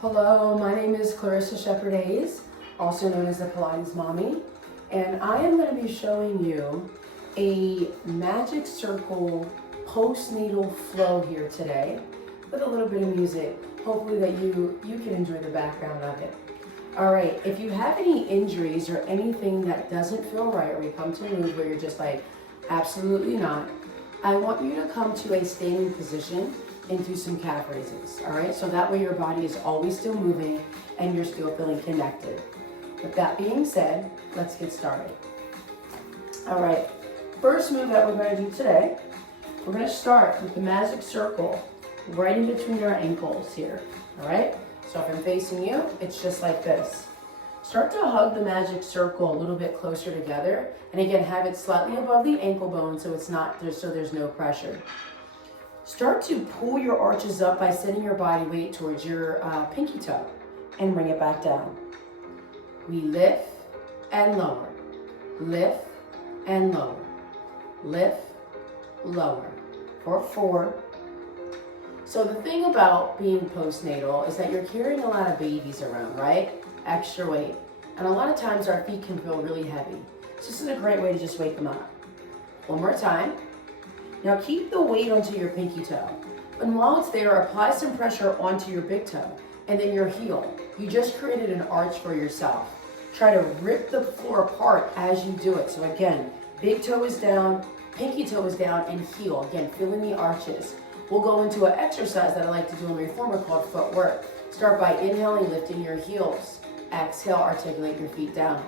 Hello, my name is Clarissa Shepherd Hayes, also known as the Pilates Mommy, and I am going to be showing you a magic circle postnatal flow here today with a little bit of music. Hopefully that you can enjoy the background of it. All right, if you have any injuries or anything that doesn't feel right, or you come to a mood where you're just like, absolutely not, I want you to come to a standing position and do some calf raises, all right? So that way your body is always still moving and you're still feeling connected. With that being said, let's get started. All right, first move that we're gonna do today, we're gonna start with the magic circle right in between our ankles here, all right? So if I'm facing you, it's just like this. Start to hug the magic circle a little bit closer together, and again, have it slightly above the ankle bone so it's not, so there's no pressure. Start to pull your arches up by sending your body weight towards your pinky toe and bring it back down. We lift and lower, lift and lower, lift, lower for 4. So the thing about being postnatal is that you're carrying a lot of babies around, right? Extra weight. And a lot of times our feet can feel really heavy. So this is a great way to just wake them up. One more time. Now keep the weight onto your pinky toe. And while it's there, apply some pressure onto your big toe and then your heel. You just created an arch for yourself. Try to rip the floor apart as you do it. So again, big toe is down, pinky toe is down, and heel. Again, feeling the arches. We'll go into an exercise that I like to do in Reformer called footwork. Start by inhaling, lifting your heels. Exhale, articulate your feet down.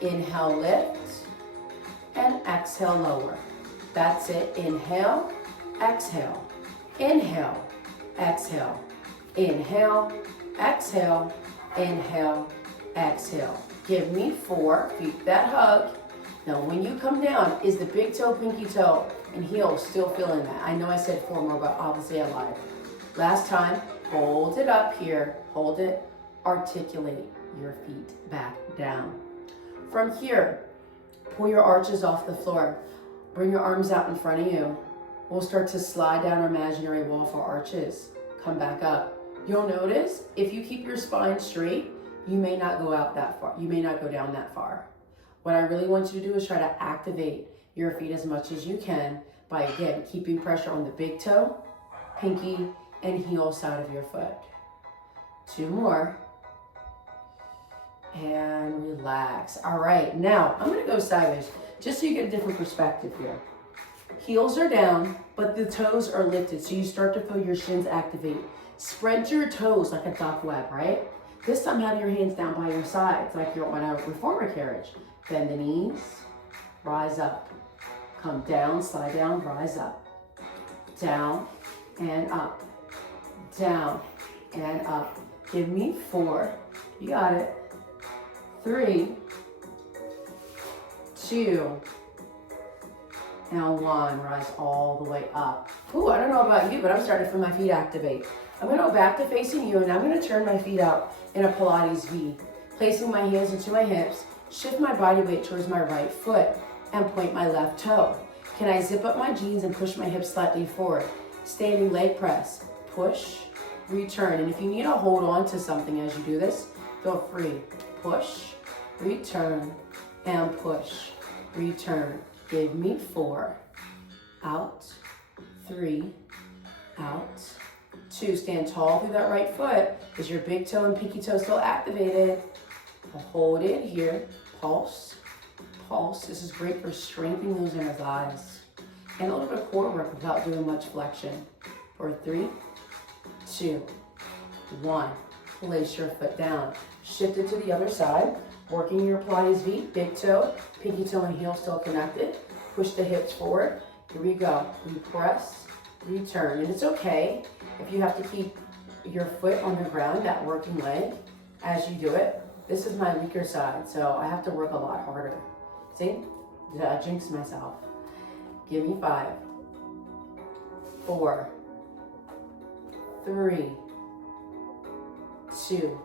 Inhale, lift, and exhale, lower. That's it. Inhale, exhale, inhale, exhale, inhale, exhale, inhale, exhale. Give me 4, keep that hug. Now when you come down, is the big toe, pinky toe, and heel still feeling that? I know I said 4 more, but obviously I lied. Last time, hold it up here, hold it, articulate your feet back down. From here, pull your arches off the floor. Bring your arms out in front of you. We'll start to slide down our imaginary wall for arches. Come back up. You'll notice if you keep your spine straight, you may not go out that far. You may not go down that far. What I really want you to do is try to activate your feet as much as you can by, again, keeping pressure on the big toe, pinky, and heel side of your foot. 2 more. And relax. All right, now I'm gonna go sideways just so you get a different perspective here. Heels are down, but the toes are lifted, so you start to feel your shins activate. Spread your toes like a duck web, right? This time have your hands down by your sides like you're on a reformer carriage. Bend the knees, rise up. Come down, slide down, rise up. Down and up. Down and up. Give me 4. You got it. 3, 2, and 1. Rise all the way up. Ooh, I don't know about you, but I'm starting to feel my feet activate. I'm going to go back to facing you, and I'm going to turn my feet out in a Pilates V. Placing my hands into my hips, shift my body weight towards my right foot, and point my left toe. Can I zip up my jeans and push my hips slightly forward? Standing leg press. Push, return. And if you need to hold on to something as you do this, feel free. Push, return, and push, return. Give me 4, out, 3, out, 2. Stand tall through that right foot. Is your big toe and pinky toe still activated? Hold it here, pulse, pulse. This is great for strengthening those inner thighs. And a little bit of core work without doing much flexion. For 3, 2, 1. Place your foot down. Shift it to the other side. Working your Pilates V, big toe, pinky toe and heel still connected. Push the hips forward. Here we go. We press, return. And it's okay if you have to keep your foot on the ground, that working leg, as you do it. This is my weaker side, so I have to work a lot harder. See? I jinxed myself. Give me 5, 4, 3, 2.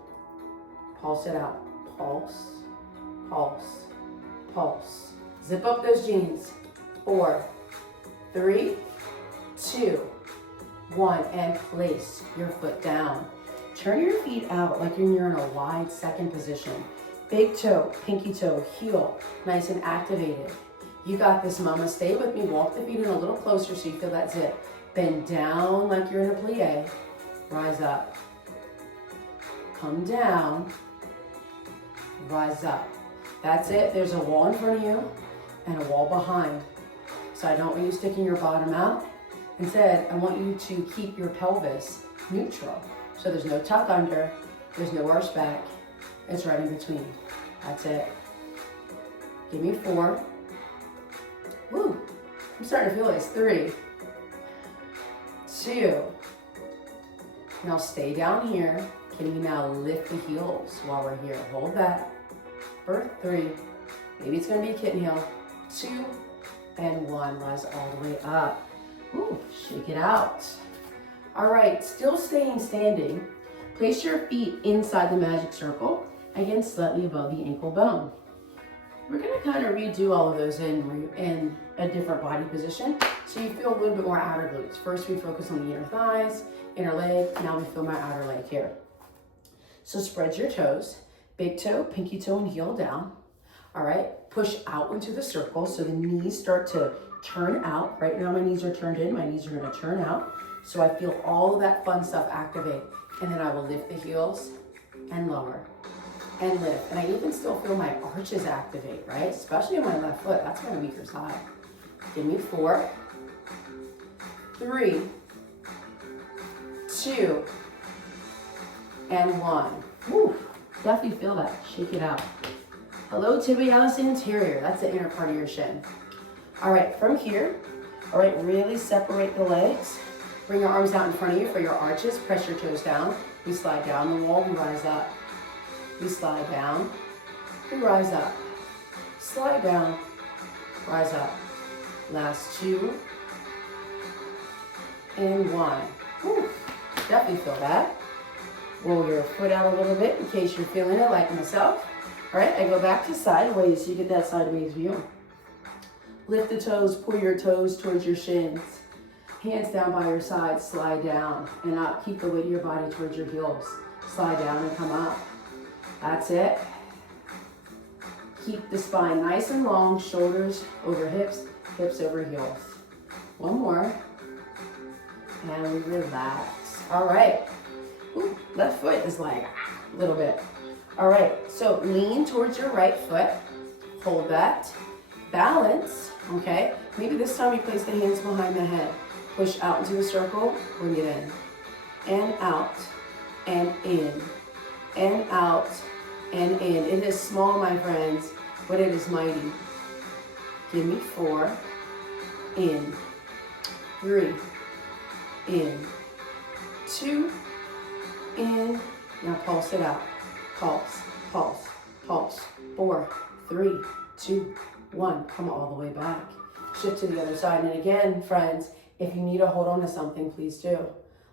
Pulse it out. Pulse, pulse, pulse. Zip up those jeans. 4, 3, 2, 1, and place your foot down. Turn your feet out like you're in a wide second position. Big toe, pinky toe, heel, nice and activated. You got this, mama. Stay with me. Walk the feet in a little closer so you feel that zip. Bend down like you're in a plie. Rise up. Come down. Rise up. That's it. There's a wall in front of you and a wall behind. So I don't want you sticking your bottom out. Instead, I want you to keep your pelvis neutral. So there's no tuck under, there's no arch back. It's right in between. That's it. Give me 4. Woo. I'm starting to feel this. 3, 2. Now stay down here. Can you now lift the heels while we're here? Hold that. For 3. Maybe it's going to be a kitten heel. 2 and 1. Rise all the way up. Ooh, shake it out. All right, still staying standing. Place your feet inside the magic circle, again, slightly above the ankle bone. We're gonna kind of redo all of those in a different body position, so you feel a little bit more outer glutes. First, we focus on the inner thighs, inner leg. Now we feel my outer leg here. So spread your toes, big toe, pinky toe, and heel down. All right, push out into the circle so the knees start to turn out. Right now my knees are turned in, my knees are gonna turn out. So I feel all of that fun stuff activate. And then I will lift the heels and lower and lift. And I even still feel my arches activate, right? Especially on my left foot, that's my weaker side. Give me 4, 3, 2, and 1. Woo, definitely feel that, shake it out. Hello, tibialis anterior, that's the inner part of your shin. All right, from here, all right, really separate the legs. Bring your arms out in front of you for your arches. Press your toes down. We slide down the wall, we rise up. We slide down, we rise up. Slide down, rise up. Last 2 and 1. Whew, definitely feel that. Roll your foot out a little bit in case you're feeling it like myself. All right, I go back to sideways so you get that sideways view. Lift the toes, pull your toes towards your shins. Hands down by your side, slide down and up. Keep the weight of your body towards your heels. Slide down and come up. That's it. Keep the spine nice and long, shoulders over hips, hips over heels. One more. And we relax. All right. Ooh, left foot is like a little bit. All right, so lean towards your right foot. Hold that. Balance, okay? Maybe this time you place the hands behind the head. Push out into a circle, bring it in. And out, and in. And out, and in. It is small, my friends, but it is mighty. Give me 4, in. 3, in. 2, in. Now pulse it out. Pulse, pulse, pulse. 4, 3, 2, 1. Come all the way back. Shift to the other side. And again, friends, if you need to hold on to something, please do.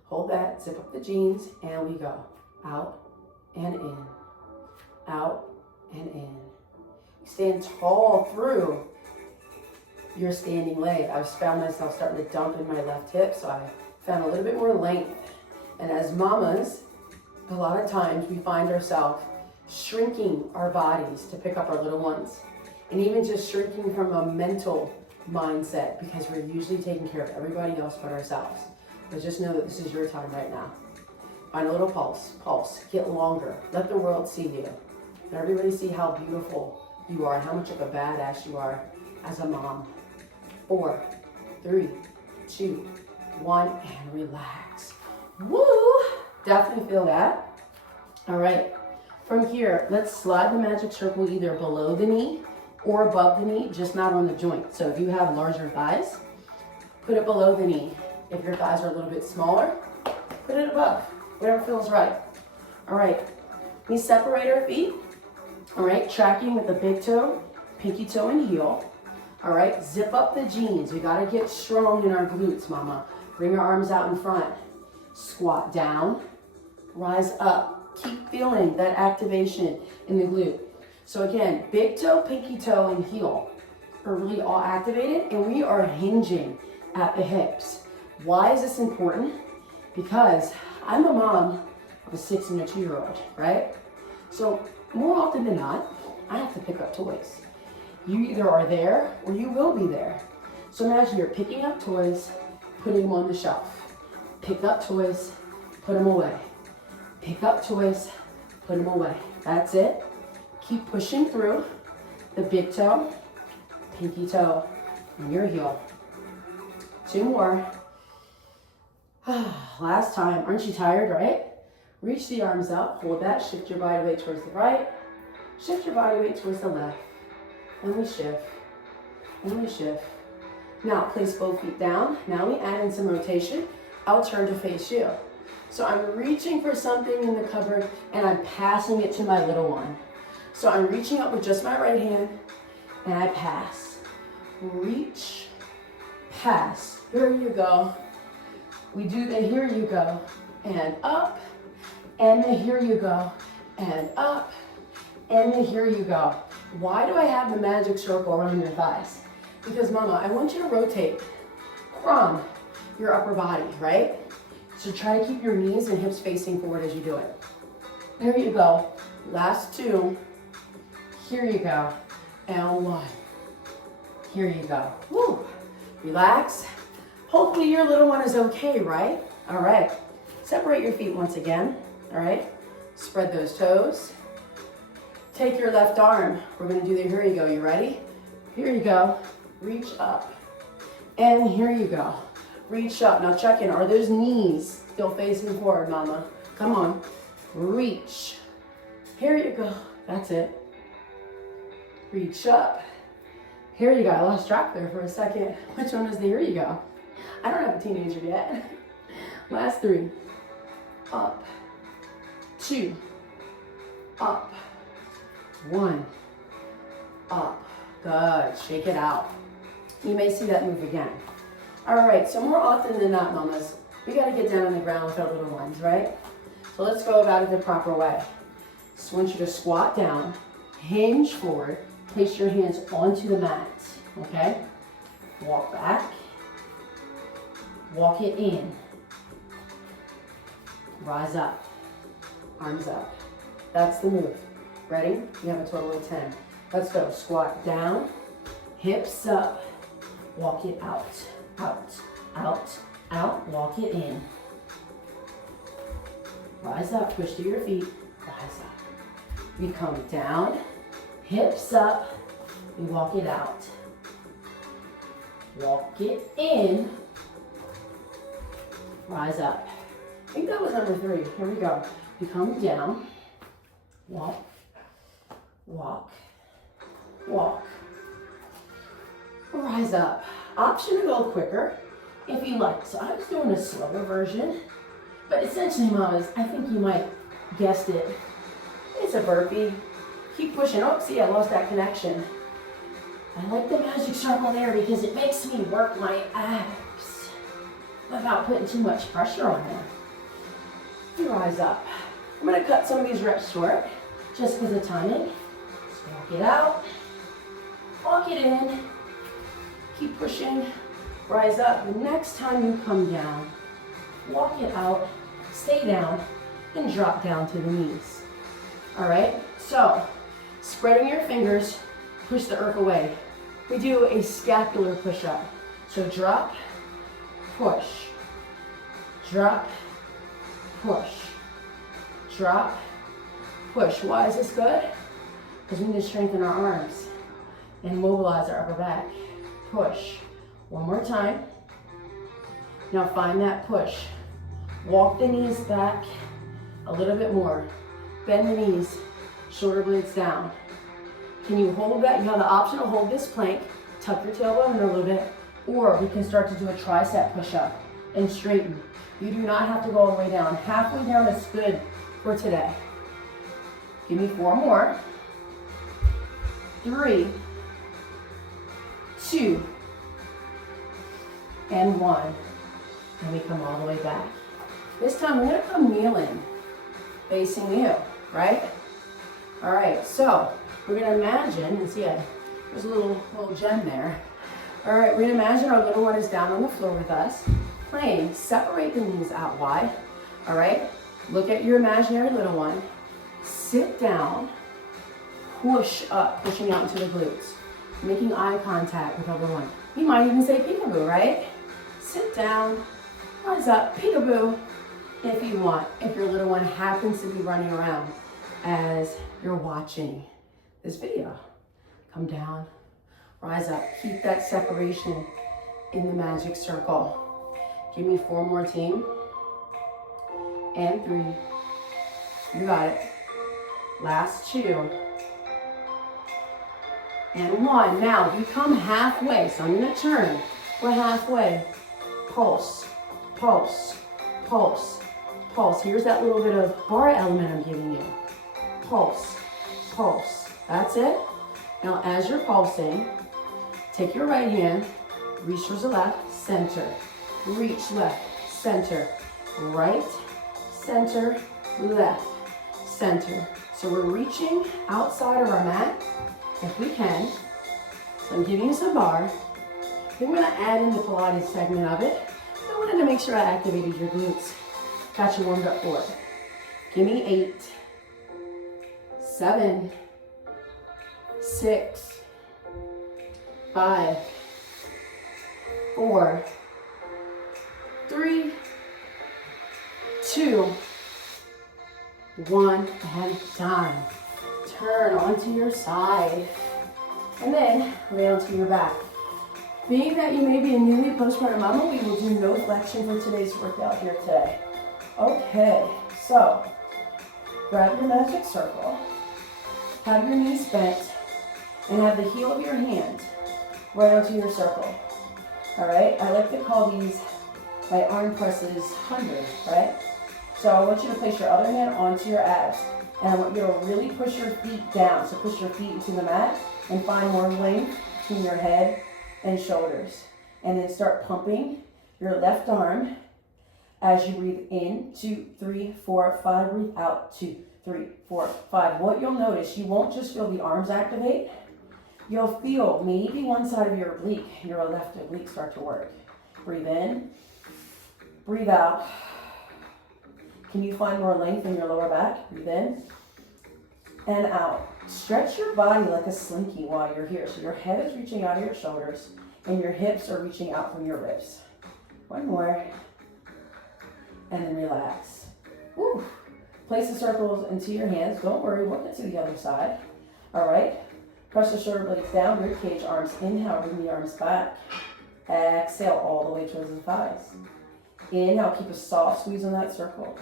Hold that, zip up the jeans, and we go. Out and in. Out and in. Stand tall through your standing leg. I've found myself starting to dump in my left hip, so I found a little bit more length. And as mamas, a lot of times we find ourselves shrinking our bodies to pick up our little ones. And even just shrinking from a mental mindset because we're usually taking care of everybody else but ourselves. But just know that this is your time right now. Find a little pulse, get longer. Let the world see you. Let everybody see how beautiful you are and how much of a badass you are as a mom. 4, 3, 2, 1, and relax. Woo! Definitely feel that. All right, from here, let's slide the magic circle either below the knee or above the knee, just not on the joint. So if you have larger thighs, put it below the knee. If your thighs are a little bit smaller, put it above, whatever feels right. All right, we separate our feet. All right, tracking with the big toe, pinky toe, and heel. All right, zip up the jeans. We gotta get strong in our glutes, mama. Bring your arms out in front. Squat down, rise up. Keep feeling that activation in the glute. So again, big toe, pinky toe, and heel are really all activated, and we are hinging at the hips. Why is this important? Because I'm a mom of a 6 and a 2-year-old, right? So more often than not, I have to pick up toys. You either are there or you will be there. So imagine you're picking up toys, putting them on the shelf. Pick up toys, put them away. Pick up toys, put them away. That's it. Keep pushing through the big toe, pinky toe, and your heel. 2 more. Last time. Aren't you tired, right? Reach the arms up, hold that, shift your body weight towards the right, shift your body weight towards the left, and we shift, and we shift. Now place both feet down. Now we add in some rotation. I'll turn to face you. So I'm reaching for something in the cupboard and I'm passing it to my little one. So I'm reaching up with just my right hand and I pass. Reach, pass. Here you go. We do the here you go and up and the here you go and up and the here you go. Why do I have the magic circle around your thighs? Because mama, I want you to rotate from your upper body, right? So try to keep your knees and hips facing forward as you do it. There you go. Last 2. Here you go. And 1. Here you go. Woo. Relax. Hopefully your little one is okay, right? All right. Separate your feet once again. All right. Spread those toes. Take your left arm. We're going to do the here you go. You ready? Here you go. Reach up. And here you go. Reach up. Now check in. Are those knees still facing forward, mama? Come on. Reach. Here you go. That's it. Reach up. Here you go. I lost track there for a second. Which one was the here you go? I don't have a teenager yet. Last 3. Up. 2. Up. 1. Up. Good. Shake it out. You may see that move again. All right, so more often than not, mamas, we got to get down on the ground with our little ones, right? So let's go about it the proper way. Just want you to squat down, hinge forward, place your hands onto the mat, okay? Walk back, walk it in, rise up, arms up. That's the move. Ready? You have a total of 10. Let's go. Squat down, hips up, walk it out. Out, out, out, walk it in. Rise up, push to your feet, rise up. We come down, hips up, we walk it out. Walk it in, rise up. I think that was number 3. Here we go. We come down, walk, walk, walk. Rise up. Option to go quicker if you like. So I was doing a slower version, but essentially, mamas, I think you might guessed it. It's a burpee. Keep pushing. Oh, see, I lost that connection. I like the magic circle there because it makes me work my abs without putting too much pressure on them. You rise up. I'm going to cut some of these reps short just because of timing. Just walk it out. Walk it in. Keep pushing, rise up. The next time you come down, walk it out, stay down, and drop down to the knees. All right, so spreading your fingers, push the earth away. We do a scapular push-up. So drop, push, drop, push, drop, push. Why is this good? Because we need to strengthen our arms and mobilize our upper back. Push. One more time. Now find that push. Walk the knees back a little bit more. Bend the knees, shoulder blades down. Can you hold that? You have the option to hold this plank, tuck your tailbone in a little bit, or we can start to do a tricep push-up and straighten. You do not have to go all the way down. Halfway down is good for today. Give me 4 more. 3, 2, and 1. And we come all the way back. This time we're gonna come kneeling, facing you, right? All right, so we're gonna imagine, and see, there's a little gem there. All right, we're gonna imagine our little one is down on the floor with us, playing. Separate the knees out wide, all right? Look at your imaginary little one. Sit down, push up, pushing out into the glutes, making eye contact with the little one. You might even say peekaboo, right? Sit down, rise up, peekaboo, if you want, if your little one happens to be running around as you're watching this video. Come down, rise up, keep that separation in the magic circle. Give me 4 more, team. And 3. You got it. Last 2. And 1. Now you come halfway, so I'm gonna turn. We're halfway. Pulse, pulse, pulse, pulse. Here's that little bit of bar element I'm giving you. Pulse, pulse. That's it. Now as you're pulsing, take your right hand, reach towards the left, center. Reach left, center, right, center, left, center. So we're reaching outside of our mat if we can. So I'm giving you some bar. Then we're gonna add in the Pilates segment of it. I wanted to make sure I activated your glutes. Got you warmed up for it. Give me 8, 7, 6, 5, 4, 3, 2, 1, and time. Turn onto your side, and then lay onto your back. Being that you may be a newly postpartum mama, we will do no flexion for today's workout here today. Okay, so grab your magic circle, have your knees bent, and have the heel of your hand right onto your circle. All right, I like to call these my arm presses 100, right? So I want you to place your other hand onto your abs, and I want you to really push your feet down. So push your feet into the mat and find more length between your head and shoulders. And then start pumping your left arm as you breathe in, 2, 3, 4, 5, breathe out, 2, 3, 4, 5. What you'll notice, you won't just feel the arms activate, you'll feel maybe one side of your oblique, your left oblique start to work. Breathe in, breathe out. Can you find more length in your lower back? Breathe in and out. Stretch your body like a slinky while you're here. So your head is reaching out of your shoulders and your hips are reaching out from your ribs. 1 more. And then relax. Woo. Place the circles into your hands. Don't worry, we'll get to the other side. All right. Press the shoulder blades down, rib cage, arms inhale, bring the arms back. Exhale all the way towards the thighs. Inhale, keep a soft squeeze on that circle.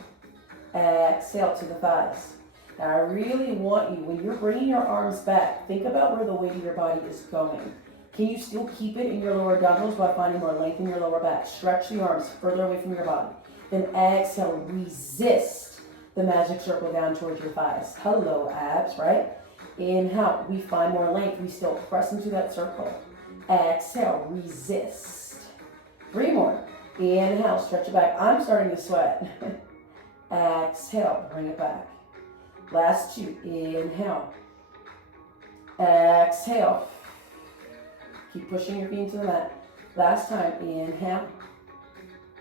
Exhale to the thighs. Now I really want you, when you're bringing your arms back, think about where the weight of your body is going. Can you still keep it in your lower abdominals by finding more length in your lower back? Stretch the arms further away from your body. Then exhale, resist the magic circle down towards your thighs. Hello, abs, right? Inhale, we find more length. We still press into that circle. Exhale, resist. 3 more. Inhale, stretch it back. I'm starting to sweat. Exhale, bring it back. Last 2, inhale. Exhale. Keep pushing your feet into the mat. Last time, inhale.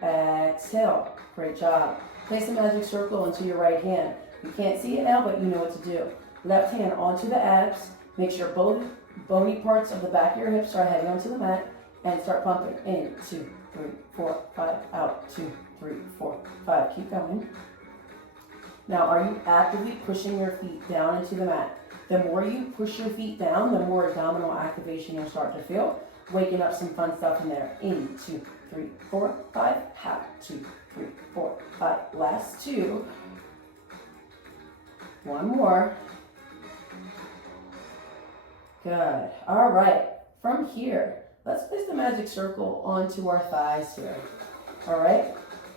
Exhale. Great job. Place the magic circle into your right hand. You can't see it now, but you know what to do. Left hand onto the abs. Make sure both bony parts of the back of your hips are heading onto the mat. And start pumping. In, 2, 3, 4, 5. Out, 2, 3, 4, 5. Keep going. Now, are you actively pushing your feet down into the mat? The more you push your feet down, the more abdominal activation you'll start to feel. Waking up some fun stuff in there. In, 2, 3, 4, 5. Out, 2, 3, 4, 5. Last 2. 1 more. Good. All right. From here, let's place the magic circle onto our thighs here. All right.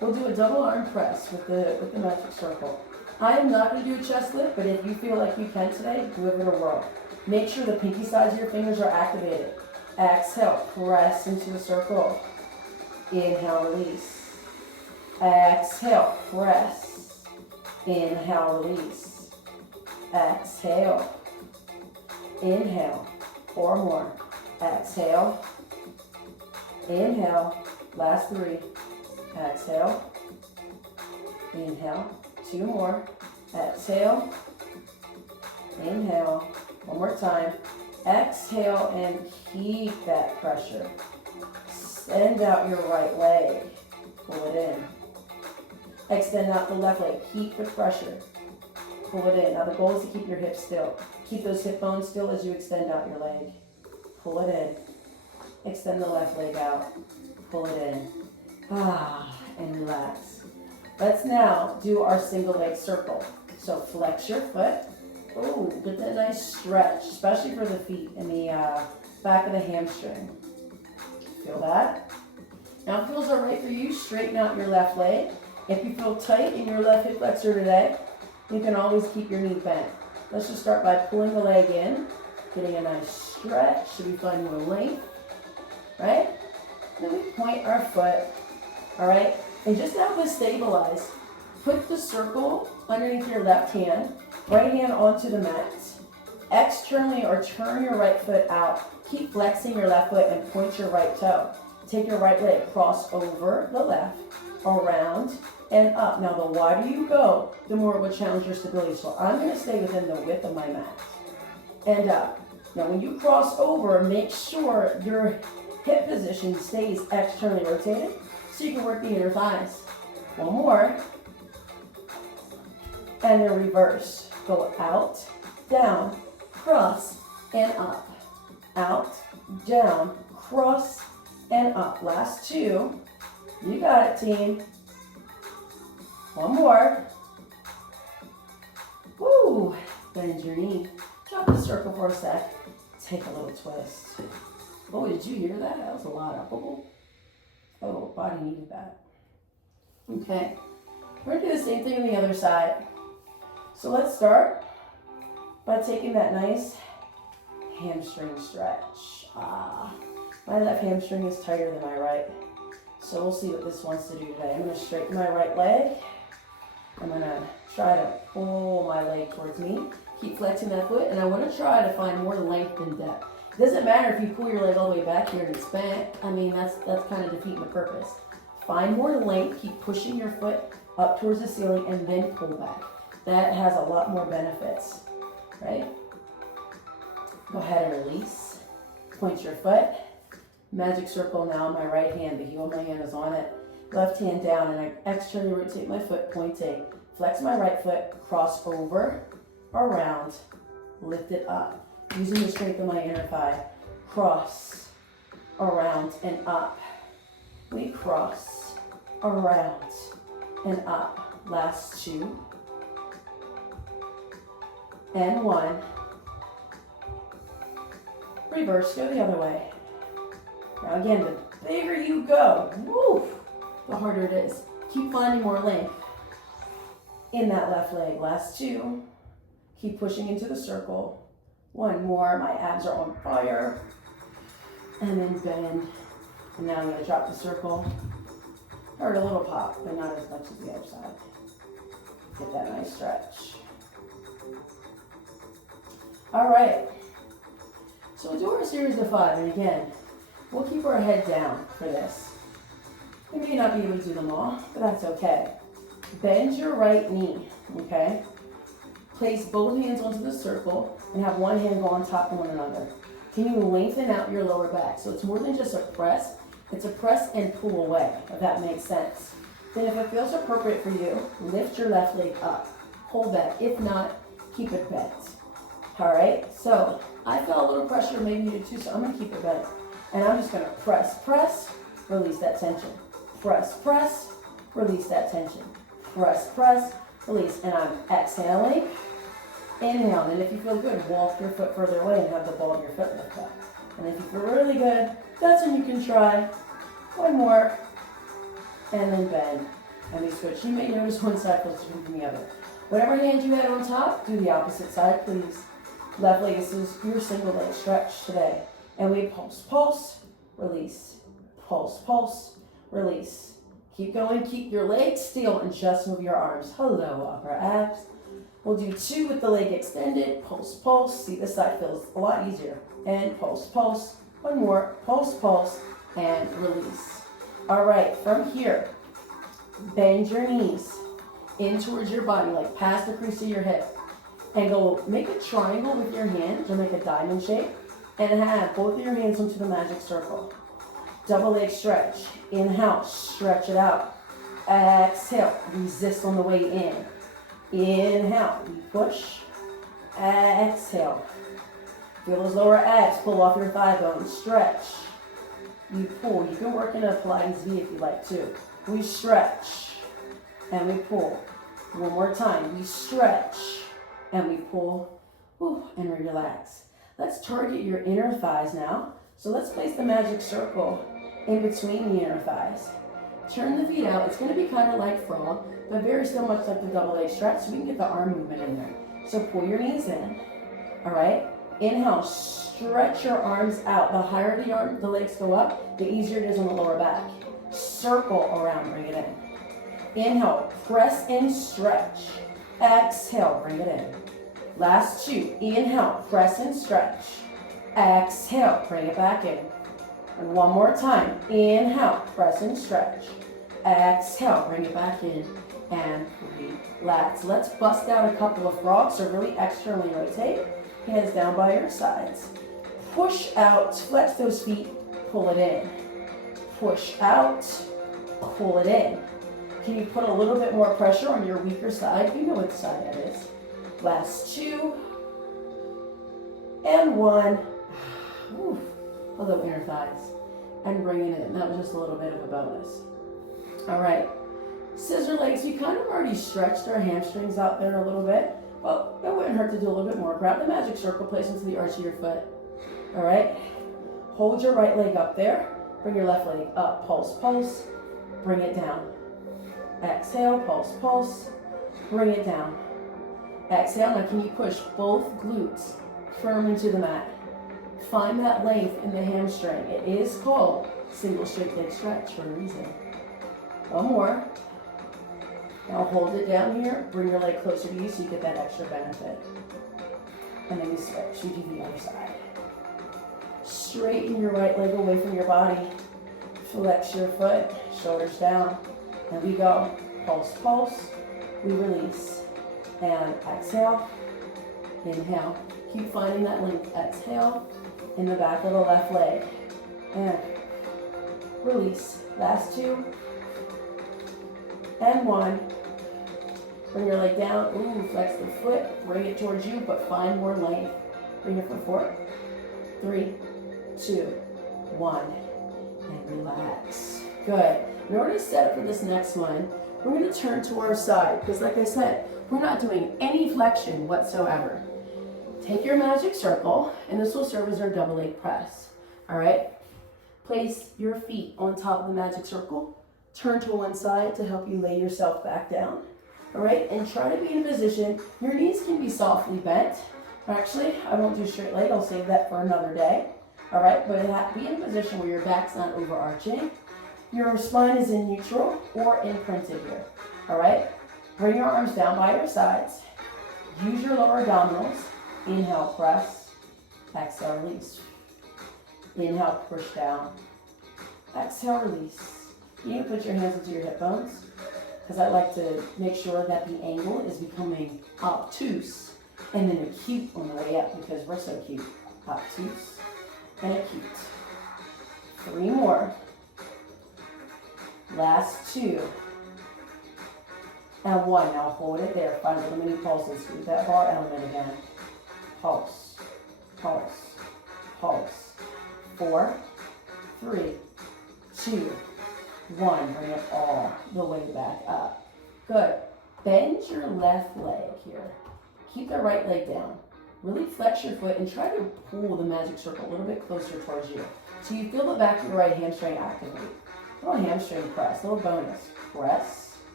We'll do a double arm press with the magic circle. I am not going to do a chest lift, but if you feel like you can today, give it a whirl. Make sure the pinky sides of your fingers are activated. Exhale, press into the circle. Inhale, release. Exhale, press. Inhale, release. Exhale. Inhale. 4 more. Exhale. Inhale. Last 3. Exhale. Inhale. 2 more. Exhale. Inhale. One more time. Exhale and keep that pressure. Send out your right leg. Pull it in. Extend out the left leg. Keep the pressure. Pull it in. Now the goal is to keep your hips still. Keep those hip bones still as you extend out your leg. Pull it in. Extend the left leg out. Pull it in. And relax. Let's now do our single leg circle. So flex your foot. Oh, get that nice stretch, especially for the feet and the back of the hamstring. Feel that? Now if it feels all right for you, straighten out your left leg. If you feel tight in your left hip flexor today, you can always keep your knee bent. Let's just start by pulling the leg in, getting a nice stretch so we find more length, right? Then we point our foot, all right? And just to help us stabilize, put the circle underneath your left hand, right hand onto the mat. Externally or turn your right foot out. Keep flexing your left foot and point your right toe. Take your right leg, cross over the left, around, and up. Now the wider you go, the more it will challenge your stability. So I'm going to stay within the width of my mat. And up. Now when you cross over, make sure your hip position stays externally rotated so you can work the inner thighs. One more. And then reverse. Go out, down, cross, and up. Out, down, cross, and up. Last 2. You got it, team. One more. Woo! Bend your knee. Drop the circle for a sec. Take a little twist. Oh, did you hear that? That was a lot of bubble. Oh, body needed that. Okay. We're going to do the same thing on the other side. So let's start by taking that nice hamstring stretch. My left hamstring is tighter than my right. So we'll see what this wants to do today. I'm going to straighten my right leg. I'm going to try to pull my leg towards me. Keep flexing that foot. And I want to try to find more length and depth. It doesn't matter if you pull your leg all the way back here and it's bent. I mean, that's kind of defeating the purpose. Find more length. Keep pushing your foot up towards the ceiling and then pull back. That has a lot more benefits, right? Go ahead and release. Point your foot. Magic circle now in my right hand. The heel of my hand is on it. Left hand down, and I externally rotate my foot, pointing. Flex my right foot, cross over, around, lift it up. Using the strength of my inner thigh. Cross, around, and up. We cross, around, and up. Last 2. And 1. Reverse, go the other way. Now again, the bigger you go, woo, the harder it is. Keep finding more length in that left leg. Last 2. Keep pushing into the circle. 1 more, my abs are on fire. And then bend. And now I'm going to drop the circle. Heard a little pop, but not as much as the other side. Get that nice stretch. All right. So we'll do our series of 5, and again, we'll keep our head down for this. We may not be able to do them all, but that's okay. Bend your right knee, okay? Place both hands onto the circle and have one hand go on top of one another. Can you lengthen out your lower back? So it's more than just a press, it's a press and pull away, if that makes sense. Then if it feels appropriate for you, lift your left leg up, pull back. If not, keep it bent. All right, so I felt a little pressure, maybe you do too, so I'm gonna keep it bent. And I'm just gonna press, press, release that tension. Press, press, release that tension. Press, press, release. And I'm exhaling, inhale. And if you feel good, walk your foot further away and have the ball of your foot lift up. And if you feel really good, that's when you can try 1 more, and then bend. And we switch. You may notice one side feels different from the other. Whatever hand you had on top, do the opposite side, please. Left leg, this is your single leg stretch today. And we pulse, pulse, release. Pulse, pulse, release. Keep going, keep your legs still, and just move your arms. Hello, upper abs. We'll do 2 with the leg extended. Pulse, pulse. See, this side feels a lot easier. And pulse, pulse. 1 more. Pulse, pulse, and release. All right, from here, bend your knees. in towards your body, like past the crease of your hip. And go make a triangle with your hands or make a diamond shape and have both of your hands into the magic circle. Double leg stretch. Inhale, stretch it out. Exhale, resist on the way in. Inhale, we push. Exhale. Feel those lower abs, pull off your thigh bone, stretch. You pull. You can work in a Pilates V if you like to. We stretch and we pull. One more time. We stretch and we pull and we relax. Let's target your inner thighs now. So let's place the magic circle in between the inner thighs. Turn the feet out. It's going to be kind of like frog, but very still much like the double leg stretch, so we can get the arm movement in there. So pull your knees in. All right. Inhale, stretch your arms out. The higher the legs go up, the easier it is on the lower back. Circle around, bring it in. Inhale, press and stretch. Exhale, bring it in. Last two. Inhale, press and stretch. Exhale, bring it back in. And one more time. Inhale, press and stretch. Exhale, bring it back in. And relax. Let's bust out a couple of frogs. So really externally rotate. Hands down by your sides. Push out, flex those feet, pull it in. Push out, pull it in. Can you put a little bit more pressure on your weaker side? You know what side that is. Last two. And one. Ooh, hello, inner thighs. And bring it in. That was just a little bit of a bonus. All right. Scissor legs, we kind of already stretched our hamstrings out there a little bit. Well, it wouldn't hurt to do a little bit more. Grab the magic circle, place into the arch of your foot. All right. Hold your right leg up there. Bring your left leg up. Pulse, pulse. Bring it down. Exhale, pulse, pulse. Bring it down. Exhale. Now, can you push both glutes firm into the mat? Find that length in the hamstring. It is called single straight leg stretch for a reason. One more. Now hold it down here, bring your leg closer to you so you get that extra benefit. And then you switch, you do the other side. Straighten your right leg away from your body. Flex your foot, shoulders down. And we go. Pulse, pulse. We release. And exhale. Inhale. Keep finding that length. Exhale. In the back of the left leg. And release. Last two. And one. Bring your leg down. Ooh, flex the foot. Bring it towards you, but find more length. Bring your foot forward. 3, 2, 1. And relax. Good. In order to set up for this next one, we're going to turn to our side. Because like I said, we're not doing any flexion whatsoever. Take your magic circle, and this will serve as our double leg press. All right? Place your feet on top of the magic circle. Turn to one side to help you lay yourself back down. All right, and try to be in a position, your knees can be softly bent. Actually, I won't do straight leg, I'll save that for another day. All right, but be in a position where your back's not overarching. Your spine is in neutral or imprinted here. All right, bring your arms down by your sides. Use your lower abdominals. Inhale, press. Exhale, release. Inhale, push down. Exhale, release. You can put your hands into your hip bones, because I like to make sure that the angle is becoming obtuse and then acute on the way up, because we're so cute. Obtuse and acute. 3 more. Last 2. And 1. Now hold it there. Find little mini pulses. Do that bar element again. Pulse, pulse, pulse. 4, 3, 2, 1, bring it all the way back up. Good. Bend your left leg here. Keep the right leg down. Really flex your foot and try to pull the magic circle a little bit closer towards you. So you feel the back of your right hamstring activate. Little hamstring press, little bonus. Press,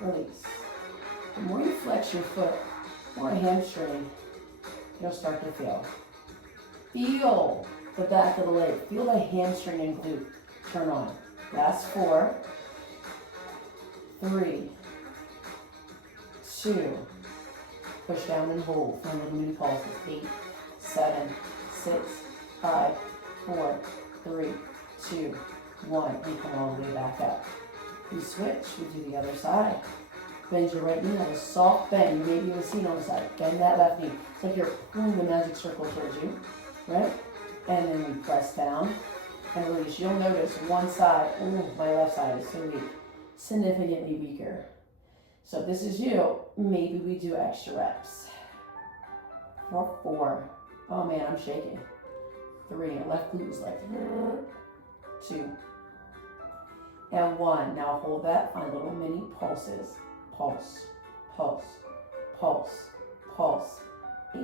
release. The more you flex your foot, the more hamstring you'll start to feel. Feel the back of the leg. Feel the hamstring and glute turn on. Last 4, 3, 2, push down and hold for little mini pulses. 8, 7, 6, 5, 4, 3, 2, 1, and come all the way back up. We switch, we do the other side. Bend your right knee, have a soft bend. Maybe you'll see on the side. Bend that left knee. It's like you're pulling the magic circle towards you, right? And then we press down and release. You'll notice one side, ooh, my left side is so weak, significantly weaker. So if this is you, maybe we do extra reps. For 4. Oh man, I'm shaking. 3, and left glute is like 2. And 1. Now hold that, find little mini pulses. Pulse, pulse, pulse, pulse. 8,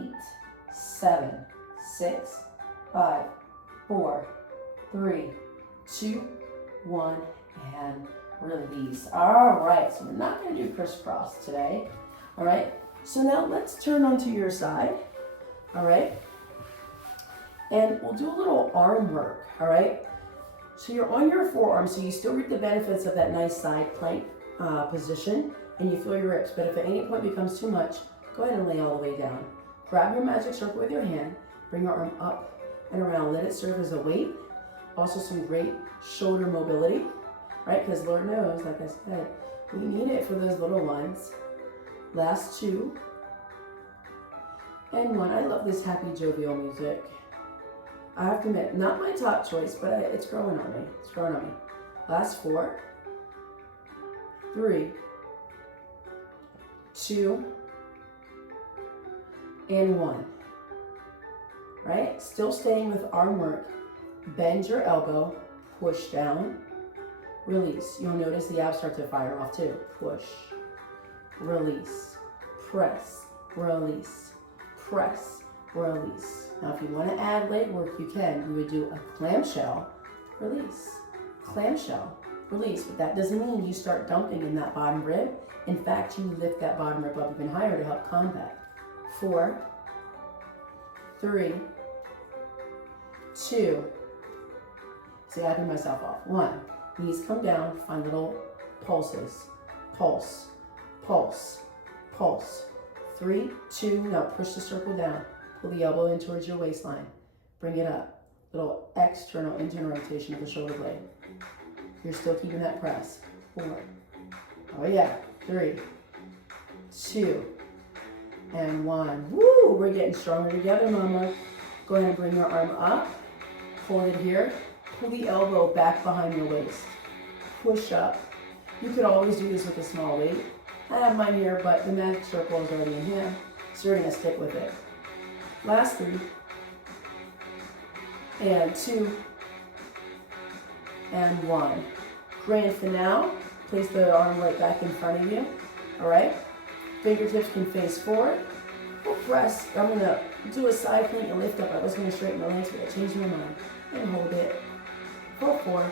7, 6, 5, 4, 3, 2, 1, and release. All right, so we're not going to do crisscross today. All right, so now let's turn onto your side. All right, and we'll do a little arm work. All right, so you're on your forearm, so you still reap the benefits of that nice side plank position, and you feel your ribs. But if at any point becomes too much, go ahead and lay all the way down. Grab your magic circle with your hand, bring your arm up and around. Let it serve as a weight. Also some great shoulder mobility, right? Because Lord knows, like I said, we need it for those little ones. Last 2 and 1. I love this happy, jovial music. I have to admit, not my top choice, but it's growing on me. It's growing on me. Last 4, 3, 2, and 1. Right? Still staying with arm work. Bend your elbow, push down, release. You'll notice the abs start to fire off too. Push, release, press, release, press, release. Now if you want to add leg work, you can. You would do a clamshell, release, clamshell, release. But that doesn't mean you start dumping in that bottom rib. In fact, you lift that bottom rib up even higher to help combat. 4, 3, 2. See, I threw myself off. 1. Knees come down, find little pulses. Pulse, pulse, pulse. 3, 2, now push the circle down. Pull the elbow in towards your waistline. Bring it up. Little external, internal rotation of the shoulder blade. You're still keeping that press. 4. Oh yeah. 3, 2, and 1. Woo! We're getting stronger together, mama. Go ahead and bring your arm up. Hold it here. Pull the elbow back behind your waist. Push up. You could always do this with a small weight. I have mine here, but the magic circle is already in here, so you're going to stick with it. Last 3, and 2, and 1. Grand finale. Place the arm right back in front of you. All right? Fingertips can face forward. We'll press. I'm going to do a side plank and lift up. I was going to straighten my legs, but I changed my mind. And hold it. For 4,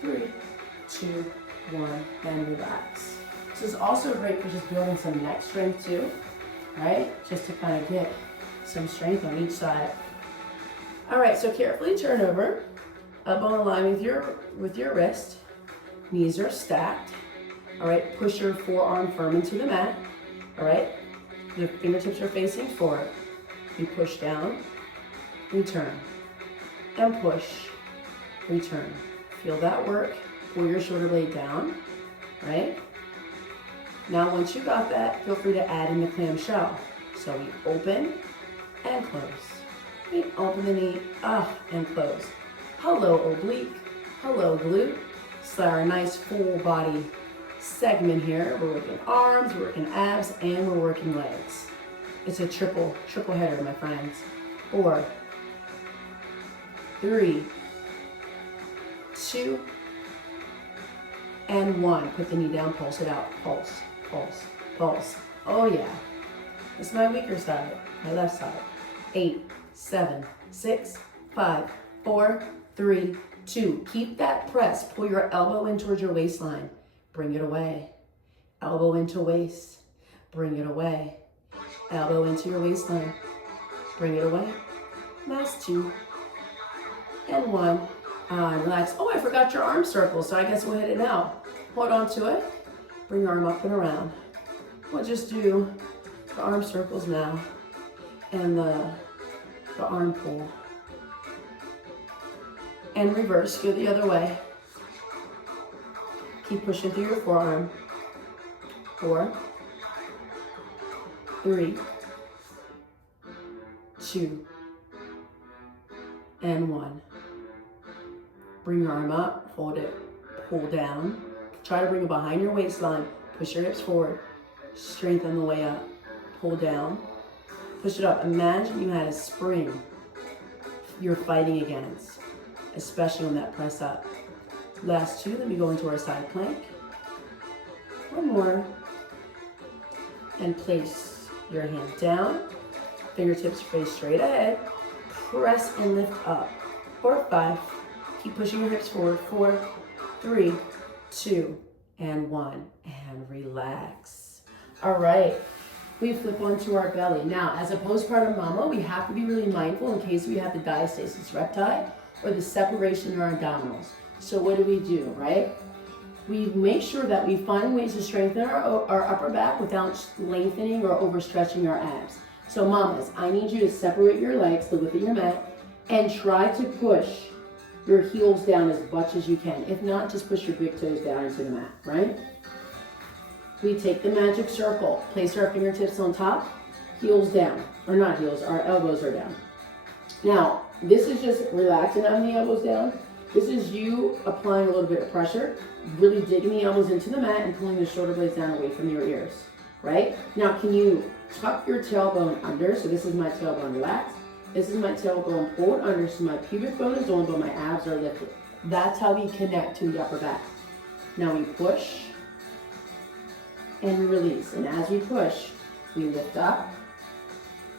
3, 2, 1, and relax. This is also great for just building some neck strength too, right? Just to kind of get some strength on each side. All right, so carefully turn over, elbow in line with your wrist. Knees are stacked. All right, push your forearm firm into the mat. All right, the fingertips are facing forward. You push down, return, and push, return. Feel that work. Pull your shoulder blade down, right? Now, once you got that, feel free to add in the clamshell. So we open and close. We open the knee, up and close. Hello, oblique. Hello, glute. So our nice full body segment here. We're working arms, we're working abs, and we're working legs. It's a triple header, my friends. 4, 3, 2, and 1. Put the knee down, pulse it out. Pulse, pulse, pulse. Oh yeah. This is my weaker side, my left side. 8, 7, 6, 5, 4, 3, 2. Keep that press. Pull your elbow in towards your waistline. Bring it away. Elbow into waist. Bring it away. Elbow into your waistline. Bring it away. Last 2 and 1. Relax. Oh, I forgot your arm circle, so I guess we'll hit it now. Hold on to it. Bring your arm up and around. We'll just do the arm circles now and the arm pull. And reverse, go the other way. Keep pushing through your forearm. 4, 3, 2, and 1. Bring your arm up, hold it, pull down. Try to bring it behind your waistline. Push your hips forward. Strength on the way up. Pull down. Push it up. Imagine you had a spring you're fighting against, especially on that press up. Last 2, let me go into our side plank. 1 more. And place your hand down. Fingertips face straight ahead. Press and lift up. 4, 5. Keep pushing your hips forward. 4, 3, 2, and 1. And relax. All right. We flip onto our belly. Now, as a postpartum mama, we have to be really mindful in case we have the diastasis recti or the separation in our abdominals. So what do, right? We make sure that we find ways to strengthen our upper back without lengthening or overstretching our abs. So mamas, I need you to separate your legs, the width of your mat, and try to push your heels down as much as you can. If not, just push your big toes down into the mat, right? We take the magic circle, place our fingertips on top, heels down, or not heels, our elbows are down. Now, this is just relaxing on the elbows down. This is you applying a little bit of pressure, really digging the elbows into the mat and pulling the shoulder blades down away from your ears, right? Now, can you tuck your tailbone under? So this is my tailbone relaxed. This is my tailbone pulled under, so my pubic bone is on, but my abs are lifted. That's how we connect to the upper back. Now we push and release. And as we push, we lift up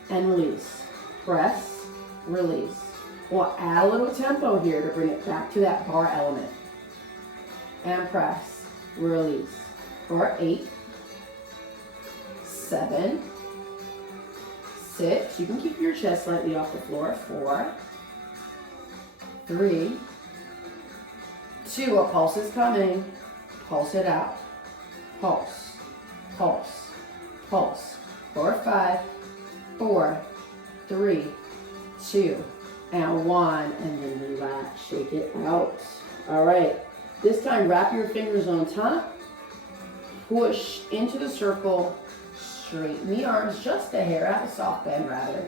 and release. Press, release. We'll add a little tempo here to bring it back to that bar element. And press, release. For 8, 7, 6. You can keep your chest slightly off the floor. 4, 3, 2. A pulse is coming. Pulse it out. Pulse, pulse, pulse. 4, 5, 4, 3, 2, and 1. And then relax. Shake it out. All right. This time, wrap your fingers on top. Push into the circle. Straighten the arms just a hair, have a soft bend rather.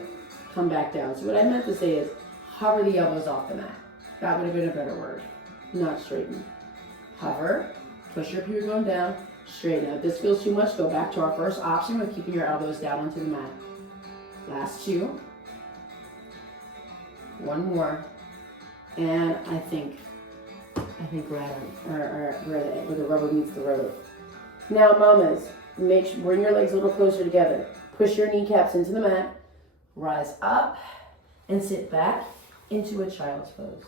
Come back down. So what I meant to say is hover the elbows off the mat. That would have been a better word. Not straighten. Hover, push your pubic bone down, straighten. If this feels too much, go back to our first option with keeping your elbows down onto the mat. Last 2. 1 more. And I think we're at where the rubber meets the road. Now, mamas, bring your legs a little closer together. Push your kneecaps into the mat. Rise up and sit back into a child's pose.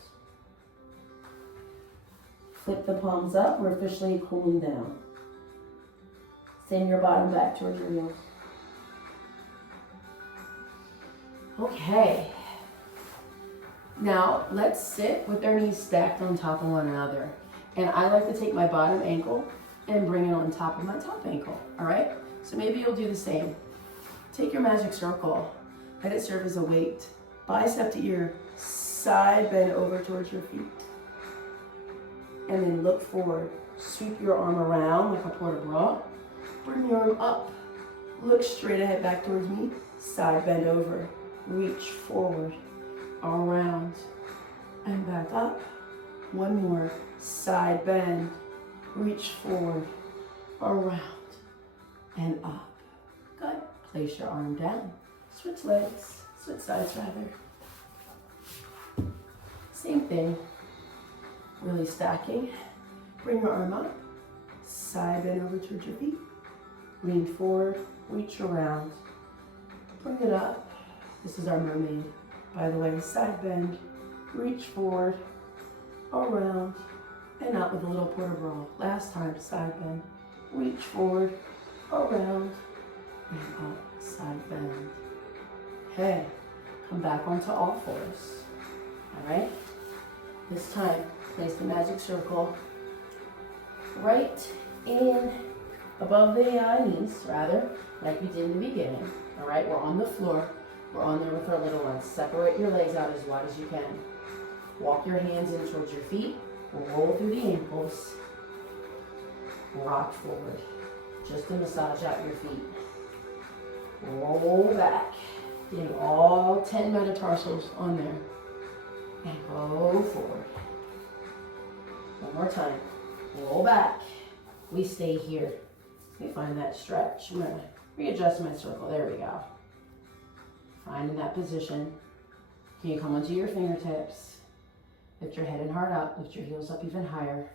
Flip the palms up. We're officially cooling down. Send your bottom back towards your heels. Okay. Now, let's sit with our knees stacked on top of one another. And I like to take my bottom ankle and bring it on top of my top ankle, all right? So maybe you'll do the same. Take your magic circle, let it serve as a weight. Bicep to ear, side bend over towards your feet. And then look forward. Sweep your arm around like a port de bras. Bring your arm up. Look straight ahead back towards me. Side bend over. Reach forward, around, and back up. 1 more. Side bend. Reach forward, around, and up. Good. Place your arm down. Switch legs. Switch sides rather. Same thing. Really stacking. Bring your arm up. Side bend over towards your feet. Lean forward. Reach around. Bring it up. This is our mermaid. By the way, side bend. Reach forward. Around. And up with a little port de bras. Last time, side bend. Reach forward, around, and up, side bend. Okay, come back onto all fours. All right? This time, place the magic circle right in above the knees, rather, like we did in the beginning. All right, we're on the floor. We're on there with our little ones. Separate your legs out as wide as you can. Walk your hands in towards your feet. Roll through the ankles. Rock forward. just to massage out your feet. Roll back, getting all 10 metatarsals on there. And go forward. One more time. Roll back. We stay here. We find that stretch. I'm gonna readjust my circle. There we go. Finding that position. Can you come onto your fingertips? Lift your head and heart up. Lift your heels up even higher.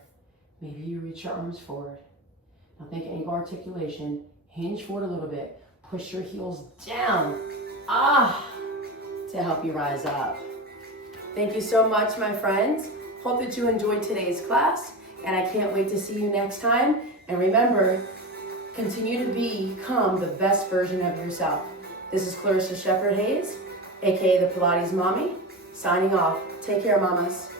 Maybe you reach your arms forward. Now think ankle articulation. Hinge forward a little bit. Push your heels down. To help you rise up. Thank you so much, my friends. Hope that you enjoyed today's class, and I can't wait to see you next time. And remember, continue to become the best version of yourself. This is Clarissa Shepherd Hayes, aka the Pilates Mommy, signing off. Take care, mamas.